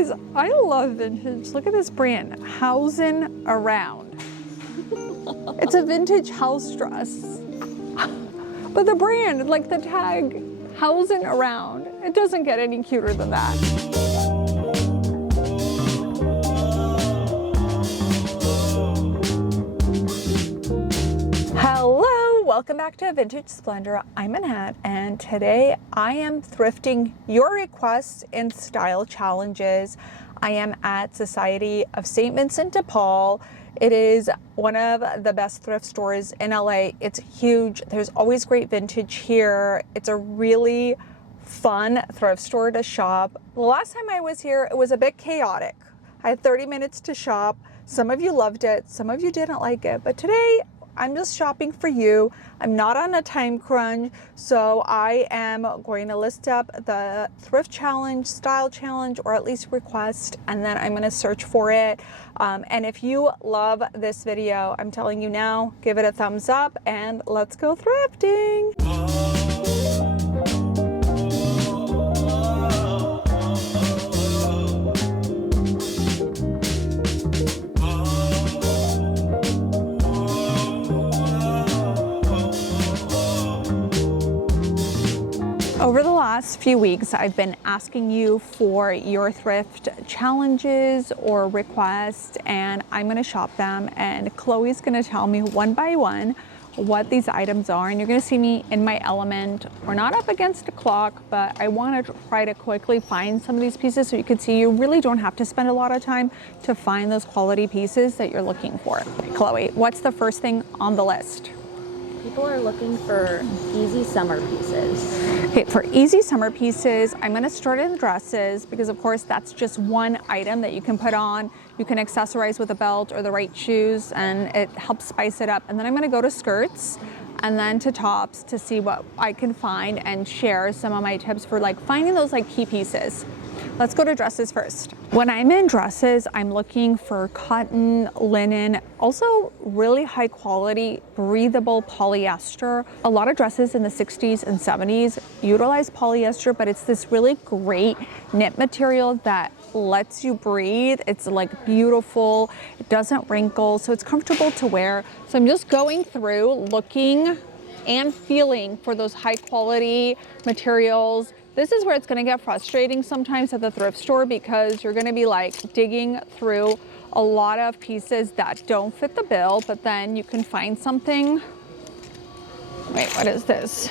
guys, I love vintage. Look at this brand, Housing Around. It's a vintage house dress. But the brand, like the tag, Housing Around, it doesn't get any cuter than that. Hello, welcome back to Vintage Splendor. I'm N Ave, and today I am thrifting your requests in style challenges. I am at Society of St. Vincent de Paul. It is one of the best thrift stores in LA. It's huge. There's always great vintage here. It's a really fun thrift store to shop. The last time I was here, it was a bit chaotic. I had 30 minutes to shop. Some of you loved it, some of you didn't like it, but today I'm just shopping for you. I'm not on a time crunch, so I am going to list up the thrift challenge, style challenge, or at least request, and then I'm going to search for it. And if you love this video, I'm telling you now, give it a thumbs up and let's go thrifting. Over the last few weeks, I've been asking you for your thrift challenges or requests, and I'm going to shop them, and Chloe's going to tell me one by one what these items are, and you're going to see me in my element. We're not up against a clock, but I want to try to quickly find some of these pieces so you can see you really don't have to spend a lot of time to find those quality pieces that you're looking for. Chloe, what's the first thing on the list? People are looking for easy summer pieces. Okay, for easy summer pieces, I'm going to start in dresses because, of course, that's just one item that you can put on. You can accessorize with a belt or the right shoes, and it helps spice it up. And then I'm going to go to skirts and then to tops to see what I can find and share some of my tips for like finding those like key pieces. Let's go to dresses first. When I'm in dresses, I'm looking for cotton, linen, also really high quality, breathable polyester. A lot of dresses in the 60s and 70s utilize polyester, but it's this really great knit material that lets you breathe. It's like beautiful, it doesn't wrinkle, so it's comfortable to wear. So I'm just going through looking and feeling for those high quality materials. This is where it's going to get frustrating sometimes at the thrift store because you're going to be like digging through a lot of pieces that don't fit the bill, but then you can find something. Wait, what is this?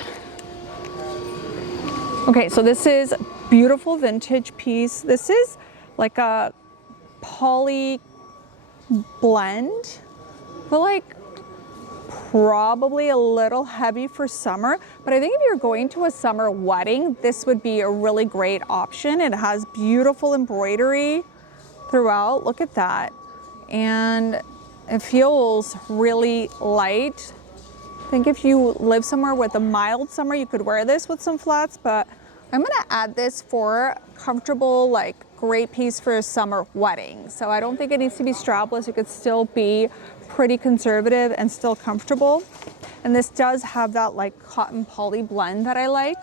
Okay, so this is beautiful vintage piece. This is like a poly blend, but like probably a little heavy for summer, but I think if you're going to a summer wedding, this would be a really great option. It has beautiful embroidery throughout. Look at that. And it feels really light. I think if you live somewhere with a mild summer, you could wear this with some flats, but I'm gonna add this for comfortable, like great piece for a summer wedding. So I don't think it needs to be strapless. It could still be pretty conservative and still comfortable. And this does have that like cotton poly blend that I like.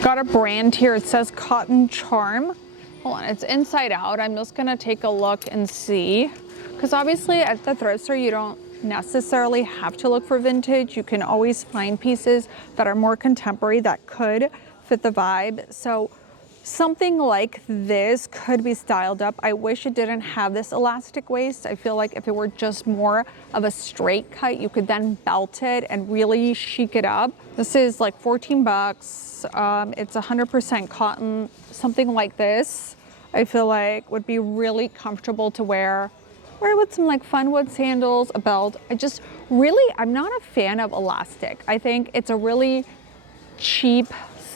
Got a brand here, it says Cotton Charm. Hold on, it's inside out. I'm just gonna take a look and see. Because obviously at the thrift store, you don't necessarily have to look for vintage. You can always find pieces that are more contemporary that could fit the vibe. So something like this could be styled up. I wish it didn't have this elastic waist. I feel like if it were just more of a straight cut, you could then belt it and really chic it up. This is like 14 bucks. It's 100% cotton. Something like this, I feel like would be really comfortable to wear with some like fun wood sandals, a belt. I'm not a fan of elastic. I think it's a really cheap,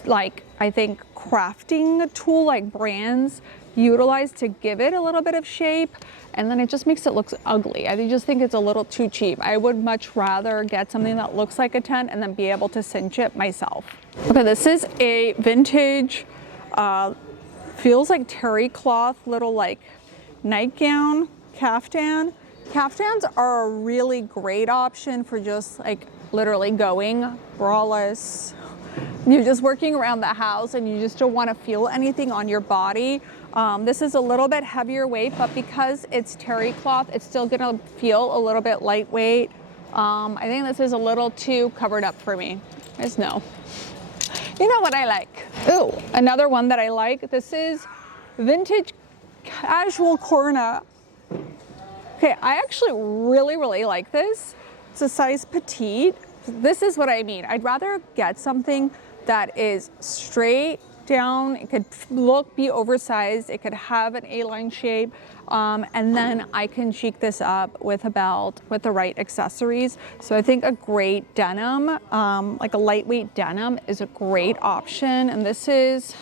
like, I think crafting tool like brands utilize to give it a little bit of shape, and then it just makes it look ugly. I just think it's a little too cheap. I would much rather get something that looks like a tent and then be able to cinch it myself. Okay, this is a vintage, feels like terry cloth, little like nightgown, caftan. Caftans are a really great option for just like literally going braless. You're just working around the house and you just don't want to feel anything on your body. This is a little bit heavier weight, but because it's terry cloth, it's still gonna feel a little bit lightweight. I think this is a little too covered up for me. Guys know. You know what I like. Ooh, another one that I like. This is vintage casual corna. Okay, I actually really like this. It's a size petite. This is what I mean. I'd rather get something that is straight down. It could be oversized. It could have an A-line shape. And then I can chic this up with a belt with the right accessories. So I think a great denim, like a lightweight denim, is a great option. And this is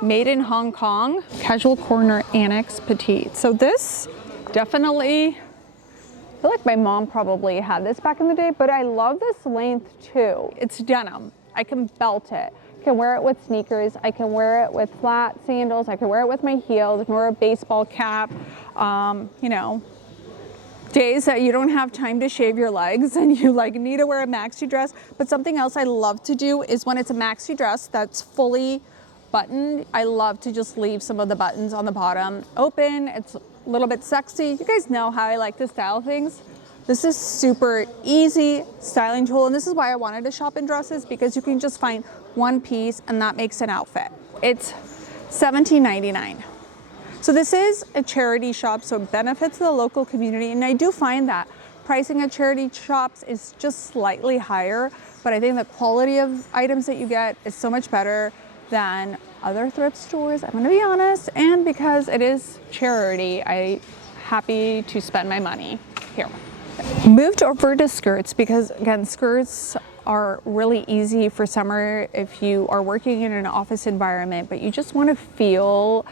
made in Hong Kong, casual corner annex petite. So this definitely, I feel like my mom probably had this back in the day, but I love this length too. It's denim. I can belt it. I can wear it with sneakers. I can wear it with flat sandals. I can wear it with my heels. I can wear a baseball cap. You know, days that you don't have time to shave your legs and you like need to wear a maxi dress. But something else I love to do is when it's a maxi dress that's fully buttoned, I love to just leave some of the buttons on the bottom open. It's a little bit sexy. You guys know how I like to style things. This is super easy styling tool, and this is why I wanted to shop in dresses, because you can just find one piece and that makes an outfit. It's $17.99. So this is a charity shop, so it benefits the local community, and I do find that pricing at charity shops is just slightly higher, but I think the quality of items that you get is so much better than other thrift stores, I'm gonna be honest, and because it is charity, I'm happy to spend my money here. Moved over to skirts because, again, skirts are really easy for summer if you are working in an office environment, but you just want to feel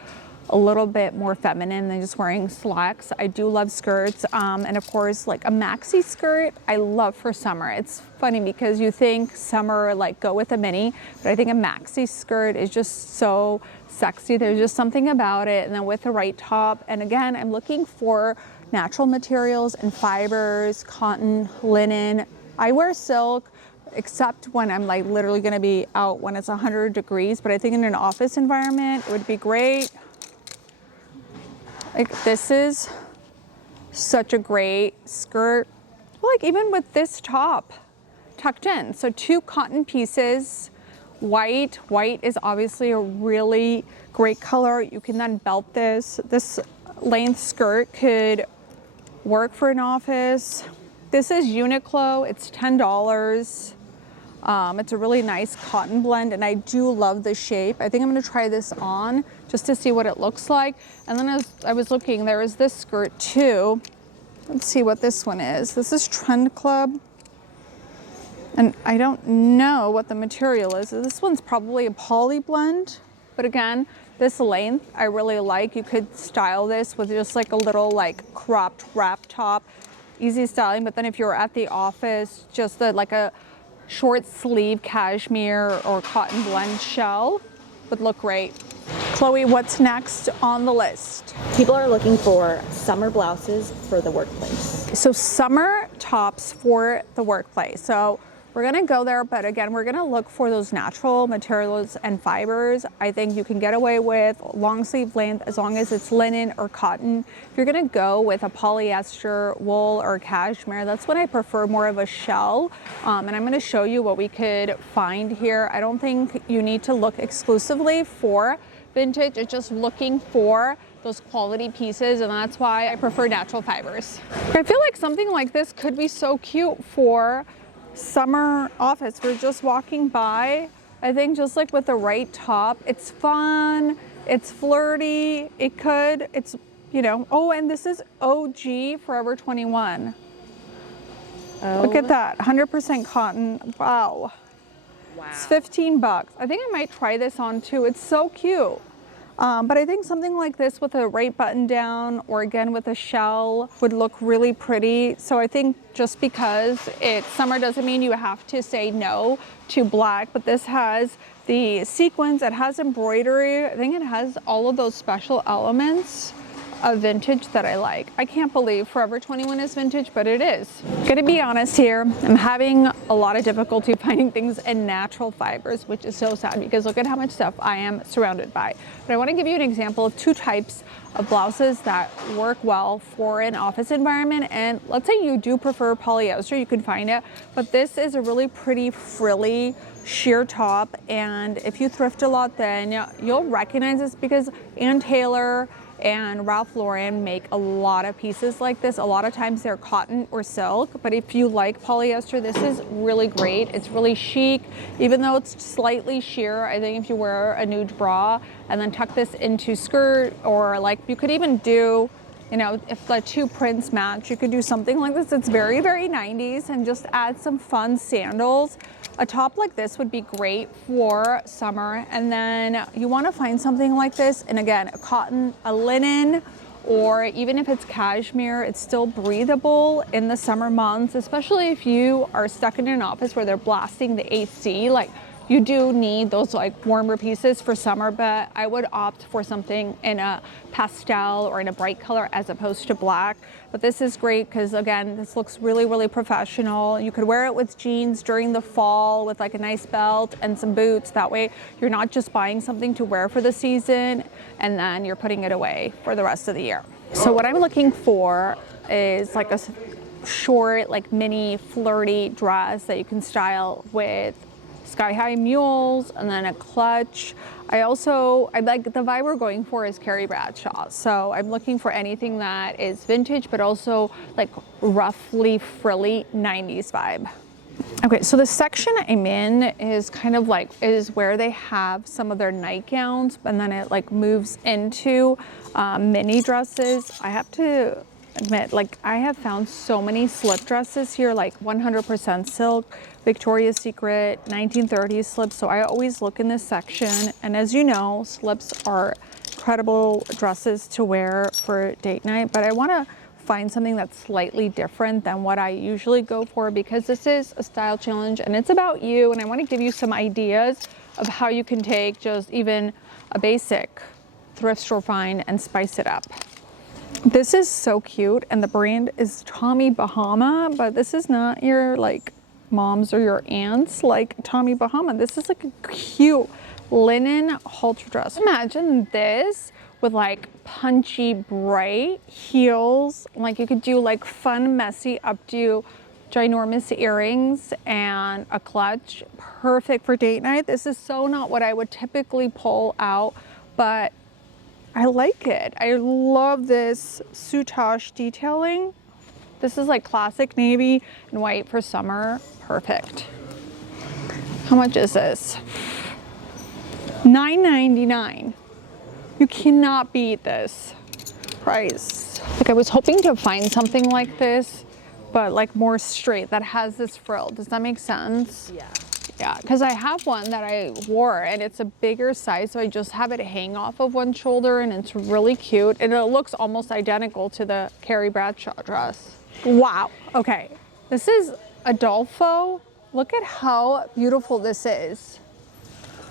a little bit more feminine than just wearing slacks. I do love skirts, and of course, like a maxi skirt, I love for summer. It's funny because you think summer, like go with a mini, but I think a maxi skirt is just so sexy. There's just something about it, and then with the right top. And again, I'm looking for natural materials and fibers, cotton, linen. I wear silk, except when I'm like literally gonna be out when it's 100 degrees, but I think in an office environment, it would be great. Like this is such a great skirt. Like even with this top tucked in. So 2 cotton pieces, white. White is obviously a really great color. You can then belt this. This length skirt could work for an office. This is Uniqlo, it's $10. It's a really nice cotton blend, and I do love the shape. I think I'm gonna try this on just to see what it looks like. And then as I was looking, there is this skirt too. Let's see what this one is. This is Trend Club. And I don't know what the material is. This one's probably a poly blend, but again, this length I really like. You could style this with just like a little like cropped wrap top, easy styling. But then if you're at the office, just like a short sleeve cashmere or cotton blend shell would look great. Chloe, what's next on the list? People are looking for summer blouses for the workplace. So summer tops for the workplace. So we're gonna go there, but again, we're gonna look for those natural materials and fibers. I think you can get away with long sleeve length as long as it's linen or cotton. If you're gonna go with a polyester, wool, or cashmere, that's when I prefer more of a shell. And I'm gonna show you what we could find here. I don't think you need to look exclusively for vintage. It's just looking for those quality pieces, and that's why I prefer natural fibers. I feel like something like this could be so cute for summer office. We're just walking by. I think just like with the right top, it's fun, it's flirty, it's, you know, oh, and this is OG Forever 21. Oh. Look at that, 100% cotton, wow. Wow. It's 15 bucks. I think I might try this on too. It's so cute. But I think something like this with a right button down, or again with a shell, would look really pretty. So I think just because it's summer doesn't mean you have to say no to black, but this has the sequins, it has embroidery. I think it has all of those special elements of vintage that I like. I can't believe Forever 21 is vintage, but it is. Gonna be honest here, I'm having a lot of difficulty finding things in natural fibers, which is so sad because look at how much stuff I am surrounded by. But I want to give you an example of two types of blouses that work well for an office environment. And let's say you do prefer polyester, you can find it, but this is a really pretty frilly sheer top, and if you thrift a lot, then you'll recognize this because Ann Taylor and Ralph Lauren make a lot of pieces like this. A lot of times they're cotton or silk, but if you like polyester, this is really great. It's really chic, even though it's slightly sheer. I think if you wear a nude bra and then tuck this into skirt, or like you could even do, you know, if the two prints match, you could do something like this. It's very, very 90s, and just add some fun sandals. A top like this would be great for summer, and then you want to find something like this, and again, a cotton, a linen, or even if it's cashmere, it's still breathable in the summer months, especially if you are stuck in an office where they're blasting the AC. Like, you do need those like warmer pieces for summer, but I would opt for something in a pastel or in a bright color as opposed to black. But this is great because again, this looks really, really professional. You could wear it with jeans during the fall with like a nice belt and some boots. That way you're not just buying something to wear for the season and then you're putting it away for the rest of the year. So what I'm looking for is like a short, like mini flirty dress that you can style with sky-high mules and then a clutch. I like the vibe we're going for is Carrie Bradshaw. So I'm looking for anything that is vintage, but also like roughly frilly 90s vibe. Okay, so the section I'm in is kind of like, is where they have some of their nightgowns, and then it like moves into mini dresses. I have to admit, like I have found so many slip dresses here, like 100% silk, Victoria's Secret, 1930s slips. So I always look in this section. And as you know, slips are incredible dresses to wear for date night, but I want to find something that's slightly different than what I usually go for because this is a style challenge and it's about you. And I want to give you some ideas of how you can take just even a basic thrift store find and spice it up. This is so cute, and the brand is Tommy Bahama, but this is not your like moms or your aunts like Tommy Bahama. This is like a cute linen halter dress. Imagine this with like punchy bright heels. Like you could do like fun messy updo ginormous earrings and a clutch. Perfect for date night. This is so not what I would typically pull out, but I like it. I love this soutache detailing. This is like classic navy and white for summer. Perfect. How much is this? $9.99. You cannot beat this price. Like I was hoping to find something like this, but like more straight, that has this frill. Does that make sense? Yeah. Yeah, because I have one that I wore and it's a bigger size, so I just have it hang off of one shoulder and it's really cute and it looks almost identical to the Carrie Bradshaw dress. Wow, okay, this is Adolfo. Look at how beautiful this is.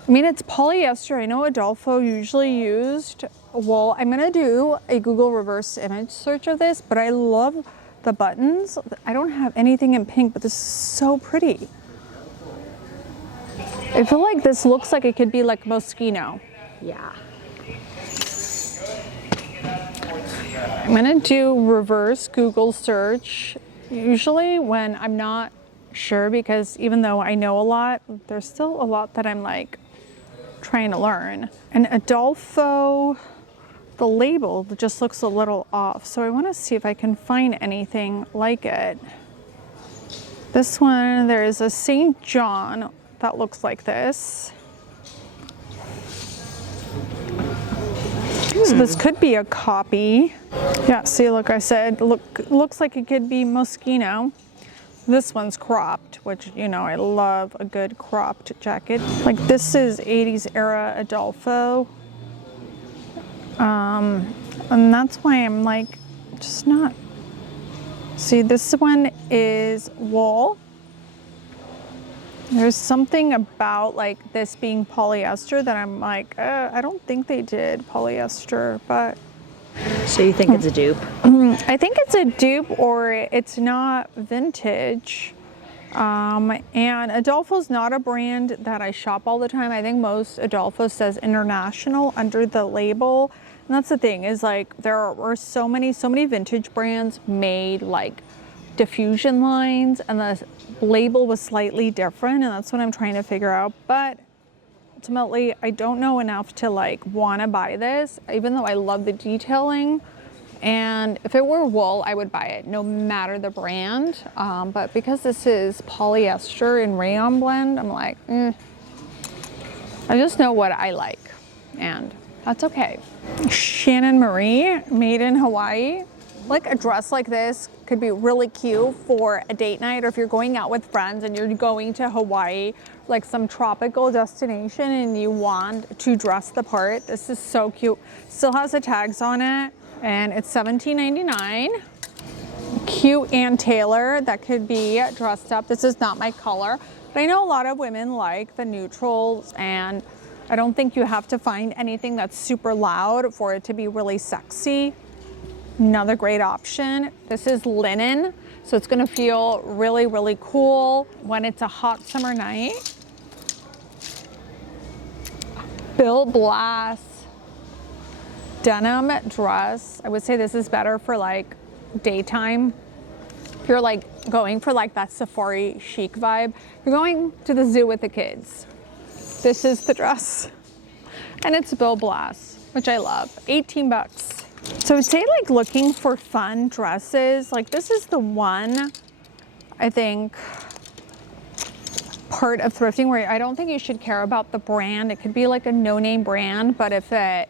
I mean, it's polyester. I know Adolfo usually used wool. I'm gonna do a Google reverse image search of this, but I love the buttons. I don't have anything in pink, but this is so pretty. I feel like this looks like it could be like Moschino. Yeah. I'm gonna do reverse Google search. Usually when I'm not sure, because even though I know a lot, there's still a lot that I'm like trying to learn. And Adolfo, the label just looks a little off. So I wanna see if I can find anything like it. This one, there's a St. John that looks like this. So this could be a copy. Yeah, see, look, I said, looks like it could be Moschino. This one's cropped, which, you know, I love a good cropped jacket. Like this is 80s era Adolfo. And that's why I'm like, just not. See, this one is wool. There's something about like this being polyester that I'm like, I don't think they did polyester, but. So you think it's a dupe? I think it's a dupe or it's not vintage. And Adolfo's not a brand that I shop all the time. I think most Adolfo says international under the label. And that's the thing, is like there are so many vintage brands made like diffusion lines, and the label was slightly different, and that's what I'm trying to figure out. But ultimately, I don't know enough to like want to buy this, even though I love the detailing. And if it were wool, I would buy it no matter the brand. But because this is polyester and rayon blend, I'm like, I just know what I like, and that's okay. Shannon Marie, made in Hawaii. Like a dress like this could be really cute for a date night, or if you're going out with friends and you're going to Hawaii, like some tropical destination, and you want to dress the part. This is so cute. Still has the tags on it, and it's $17.99. Cute Ann Taylor that could be dressed up. This is not my color, but I know a lot of women like the neutrals, and I don't think you have to find anything that's super loud for it to be really sexy. Another great option. This is linen, so it's gonna feel really, really cool when it's a hot summer night. Bill Blass denim dress. I would say this is better for like daytime. If you're like going for like that safari chic vibe, you're going to the zoo with the kids. This is the dress, and it's Bill Blass, which I love. 18 bucks. So I would say, like, looking for fun dresses, like this is the one, I think, part of thrifting where I don't think you should care about the brand. It could be like a no-name brand, but if it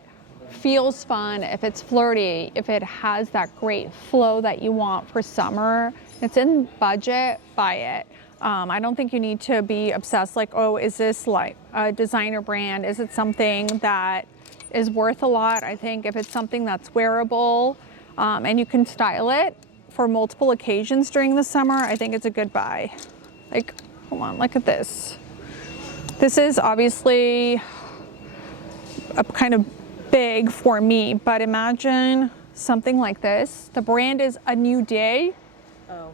feels fun, if it's flirty, if it has that great flow that you want for summer, it's in budget, buy it. I don't think you need to be obsessed, like, oh, is this like a designer brand? Is it something that is worth a lot? I think if it's something that's wearable and you can style it for multiple occasions during the summer, I think it's a good buy. Like, hold on, look at this. This is obviously a kind of big for me, but imagine something like this. The brand is A New Day. Oh.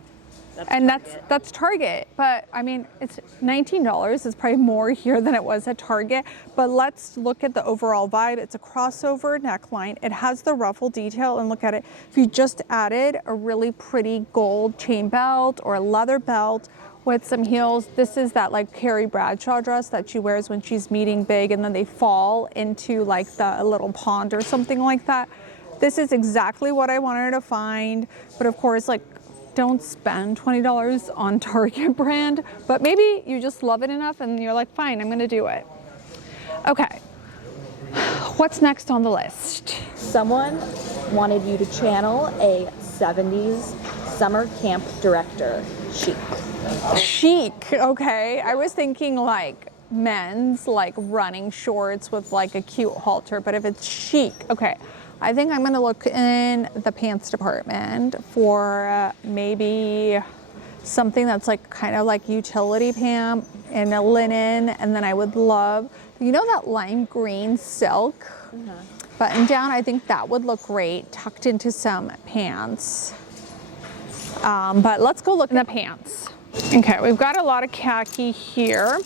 And that's Target, but I mean, it's $19. It's probably more here than it was at Target, but let's look at the overall vibe. It's a crossover neckline. It has the ruffle detail, and look at it. If you just added a really pretty gold chain belt or a leather belt with some heels, this is that like Carrie Bradshaw dress that she wears when she's meeting big, and then they fall into like a little pond or something like that. This is exactly what I wanted to find, but of course, like, don't spend $20 on Target brand, but maybe you just love it enough and you're like, fine, I'm gonna do it. Okay, what's next on the list? Someone wanted you to channel a 70s summer camp director, chic. Chic, okay. I was thinking like men's, like running shorts with like a cute halter, but if it's chic, okay. I think I'm gonna look in the pants department for maybe something that's like kind of like utility pant and a linen, and then I would love, you know, that lime green silk button down. I think that would look great tucked into some pants. But let's go look in the pants. Okay, we've got a lot of khaki here,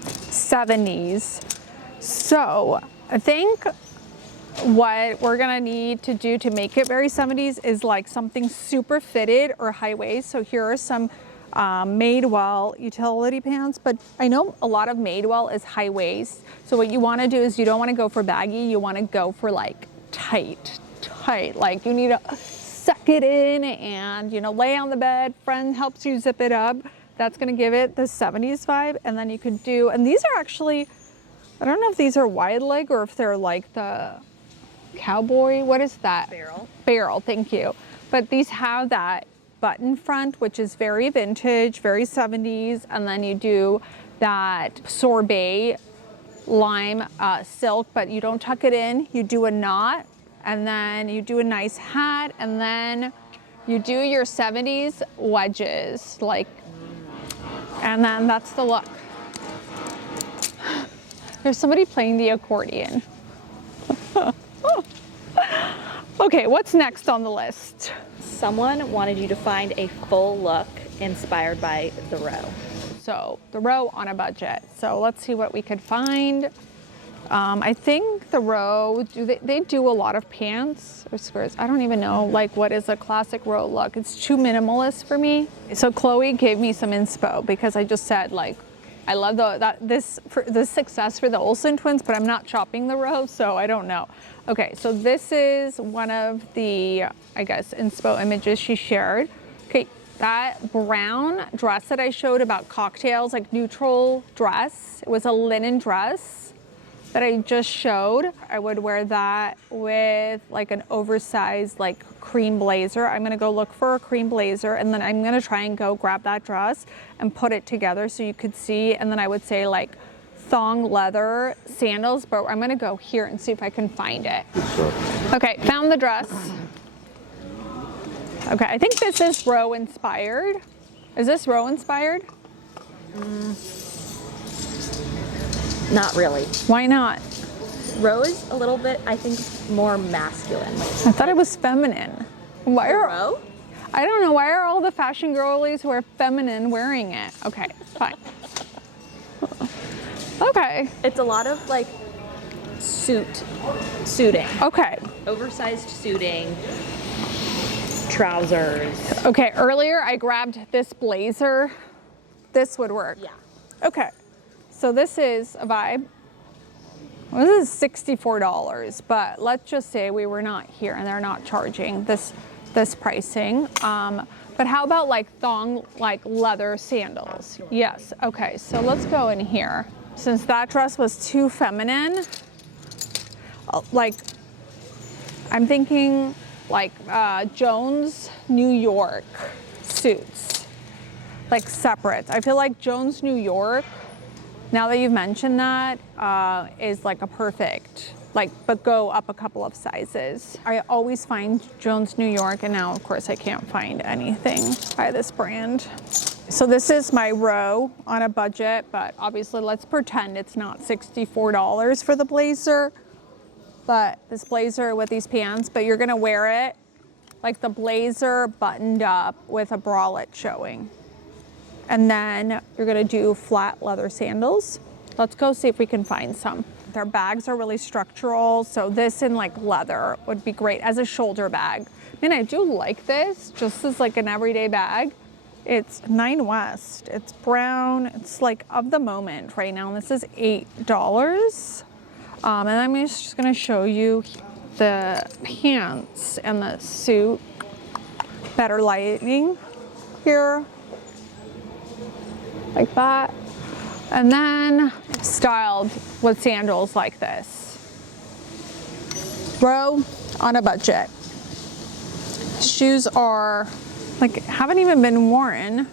70s. So I think what we're gonna need to do to make it very 70s is like something super fitted or high waist. So here are some Madewell utility pants, but I know a lot of Madewell is high waist. So what you wanna do is you don't wanna go for baggy, you wanna go for like tight. Like you need to suck it in and, you know, lay on the bed, friend helps you zip it up. That's gonna give it the 70s vibe. And then you could do, and these are actually, I don't know if these are wide leg or if they're like the cowboy, what is that? Barrel, thank you. But these have that button front, which is very vintage, very 70s, and then you do that sorbet lime silk, but you don't tuck it in, you do a knot, and then you do a nice hat, and then you do your 70s wedges, like, and then that's the look. There's somebody playing the accordion. Okay, what's next on the list? Someone wanted you to find a full look inspired by the row. So the row on a budget. So let's see what we could find. I think the row, they do a lot of pants or skirts. I don't even know like what is a classic row look. It's too minimalist for me. So Chloe gave me some inspo because I just said like, I love this success for the Olsen twins, but I'm not shopping the row, so I don't know. Okay, so this is one of the, I guess, inspo images she shared. Okay, that brown dress that I showed about cocktails, like neutral dress, it was a linen dress that I just showed. I would wear that with like an oversized like cream blazer. I'm gonna go look for a cream blazer and then I'm gonna try and go grab that dress and put it together so you could see. And then I would say like thong leather sandals, but I'm gonna go here and see if I can find it. Okay, found the dress. Okay, I think this is row inspired. Is this row inspired? Not really. Why not? Row is a little bit, I think, more masculine. I thought it was feminine. Why are Row? I don't know, why are all the fashion girlies who are feminine wearing it? Okay, fine. Okay. It's a lot of like suiting. Okay. Oversized suiting, trousers. Okay, earlier I grabbed this blazer. This would work. Yeah. Okay, so this is a vibe. Well, this is $64, but let's just say we were not here and they're not charging this pricing. But how about like thong, like leather sandals? Yes, okay, so let's go in here. Since that dress was too feminine, like I'm thinking like Jones, New York suits, like separate. I feel like Jones, New York, now that you've mentioned that, is like a perfect, like, but go up a couple of sizes. I always find Jones, New York, and now of course I can't find anything by this brand. So this is my row on a budget, but obviously let's pretend it's not $64 for the blazer, but this blazer with these pants, but you're gonna wear it like the blazer buttoned up with a bralette showing. And then you're gonna do flat leather sandals. Let's go see if we can find some. Their bags are really structural, so this in like leather would be great as a shoulder bag. I mean, I do like this just as like an everyday bag. It's 9 West, it's brown, it's like of the moment right now. This is $8. And I'm just gonna show you the pants and the suit. Better lighting here, like that. And then styled with sandals like this. Row on a budget. Shoes are like, haven't even been worn.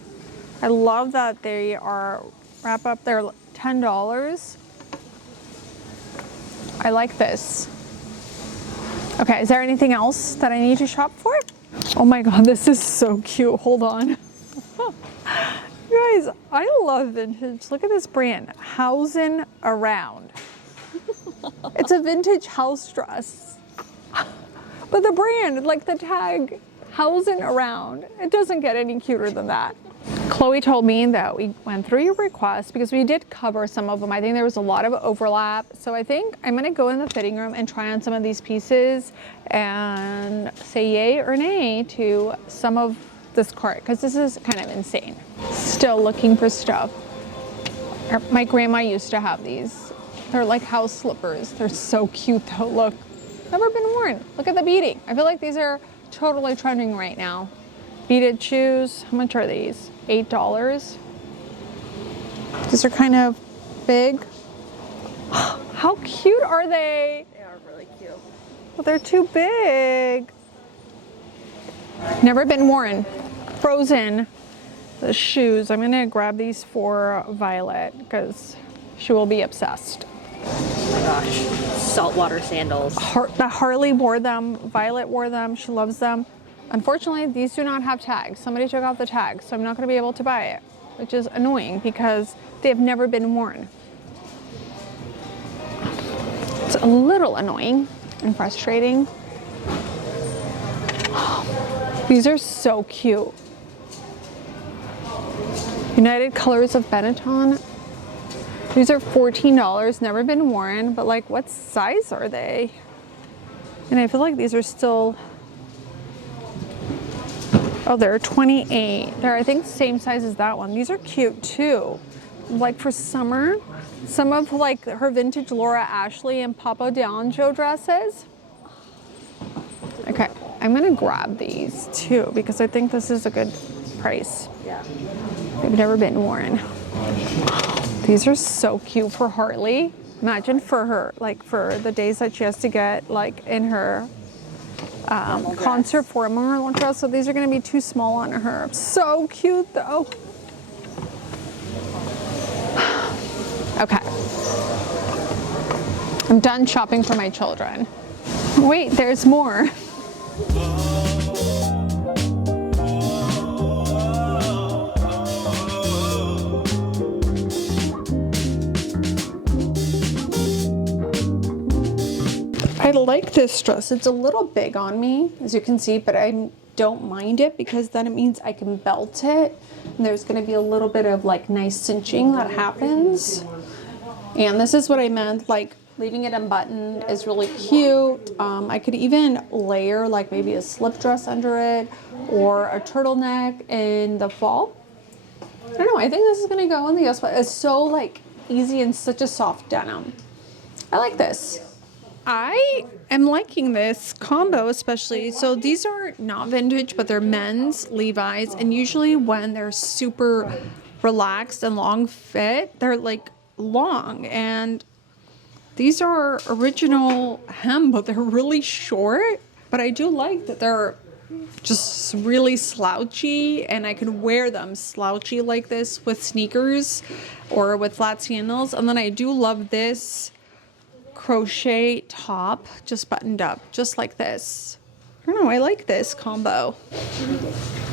I love that they are wrap up, they're $10. I like this. Okay, is there anything else that I need to shop for? Oh my God, this is so cute, hold on. You guys, I love vintage. Look at this brand, Housin' Around. It's a vintage house dress. But the brand, like the tag, Housin' Around. It doesn't get any cuter than that. Chloe told me that we went through your requests because we did cover some of them. I think there was a lot of overlap. So I think I'm gonna go in the fitting room and try on some of these pieces and say yay or nay to some of this cart, because this is kind of insane. Still looking for stuff. My grandma used to have these. They're like house slippers. They're so cute though, look. Never been worn. Look at the beading. I feel like these are totally trending right now. Beaded shoes, how much are these? $8. These are kind of big. How cute are they? They are really cute. Well, they're too big. Never been worn. Frozen. The shoes. I'm gonna grab these for Violet because she will be obsessed. Oh my gosh. Saltwater sandals. Harley wore them. Violet wore them. She loves them. Unfortunately, these do not have tags. Somebody took off the tags, so I'm not gonna be able to buy it, which is annoying because they have never been worn. It's a little annoying and frustrating. These are so cute. United Colors of Benetton. These are $14, never been worn, but like what size are they? And I feel like these are still, oh, they're 28. They're, I think, same size as that one. These are cute too. Like for summer, some of like her vintage Laura Ashley and Papa D'Angelo dresses. Okay, I'm gonna grab these too because I think this is a good price. Yeah. They've never been worn. These are so cute for Hartley. Imagine for her, like for the days that she has to get like in her concert formal dress. So these are gonna be too small on her. So cute though. Okay. I'm done shopping for my children. Wait, there's more. I like this dress. It's a little big on me, as you can see, but I don't mind it because then it means I can belt it. And there's gonna be a little bit of like nice cinching that happens. And this is what I meant, like leaving it unbuttoned is really cute. I could even layer like maybe a slip dress under it or a turtleneck in the fall. I don't know, I think this is gonna go in the US, but it's so like easy and such a soft denim. I like this. I am liking this combo especially. So these are not vintage, but they're men's Levi's. And usually when they're super relaxed and long fit, they're like long. And these are original hem, but they're really short. But I do like that they're just really slouchy and I can wear them slouchy like this with sneakers or with flat sandals. And then I do love this crochet top just buttoned up just like this. I don't know, I like this combo.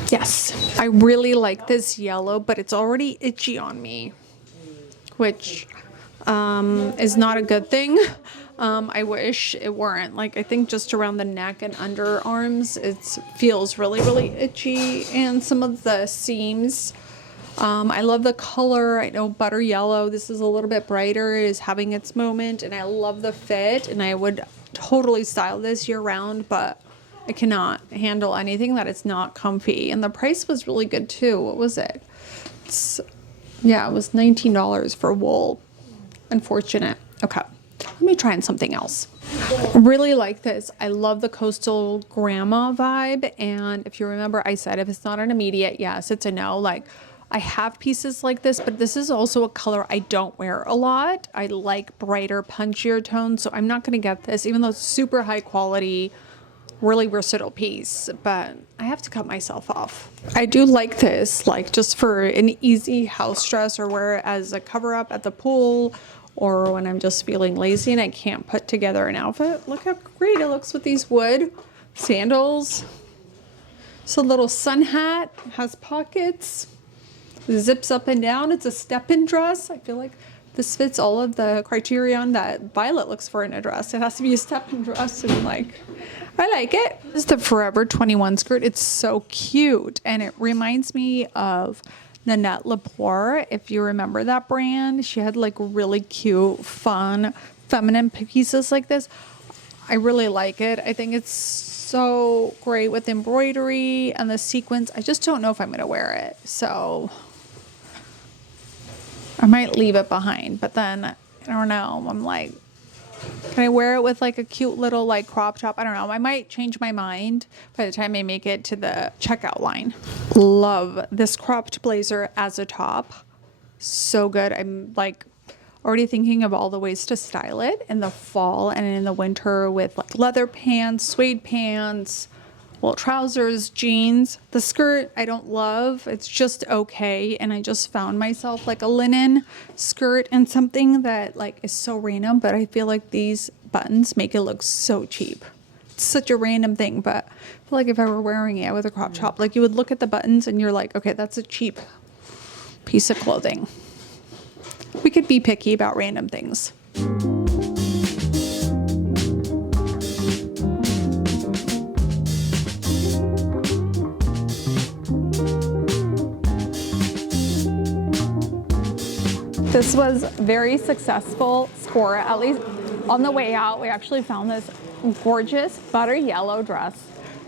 Yes, I really like this yellow, but it's already itchy on me, which is not a good thing. I wish it weren't. Like I think just around the neck and underarms it feels really itchy, and some of the seams. I love the color. I know butter yellow, this is a little bit brighter, is having its moment, and I love the fit, and I would totally style this year round, but I cannot handle anything that is not comfy. And the price was really good too. What was it? Yeah, it was $19 for wool. Unfortunate. Okay, let me try on something else. Really like this. I love the coastal grandma vibe, and if you remember, I said if it's not an immediate yes, it's a no. Like I have pieces like this, but this is also a color I don't wear a lot. I like brighter, punchier tones, so I'm not going to get this, even though it's super high quality, really versatile piece, but I have to cut myself off. I do like this, like just for an easy house dress or wear it as a cover up at the pool or when I'm just feeling lazy and I can't put together an outfit. Look how great it looks with these wood sandals. It's a little sun hat, has pockets. Zips up and down. It's a step-in dress. I feel like this fits all of the criterion that Violet looks for in a dress. It has to be a step-in dress, and like, I like it. This is the Forever 21 skirt. It's so cute, and it reminds me of Nanette Lepore. If you remember that brand, she had like really cute, fun, feminine pieces like this. I really like it. I think it's so great with embroidery and the sequins. I just don't know if I'm gonna wear it, so I might leave it behind, but then I don't know. I'm like, can I wear it with like a cute little like crop top? I don't know. I might change my mind by the time I make it to the checkout line. Love this cropped blazer as a top. So good. I'm like already thinking of all the ways to style it in the fall and in the winter with like leather pants, suede pants, well, trousers, jeans. The skirt I don't love. It's just okay. And I just found myself like a linen skirt and something that like is so random, but I feel like these buttons make it look so cheap. It's such a random thing, but I feel like if I were wearing it with a crop top, like you would look at the buttons and you're like, okay, that's a cheap piece of clothing. We could be picky about random things. This was very successful score, at least on the way out. We actually found this gorgeous butter yellow dress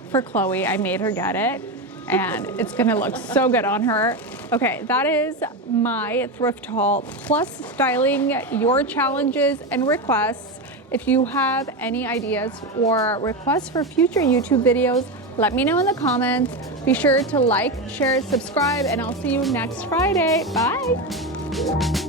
for Chloe. I made her get it and it's gonna look so good on her. Okay, that is my thrift haul, plus styling your challenges and requests. If you have any ideas or requests for future YouTube videos, let me know in the comments. Be sure to like, share, subscribe, and I'll see you next Friday. Bye.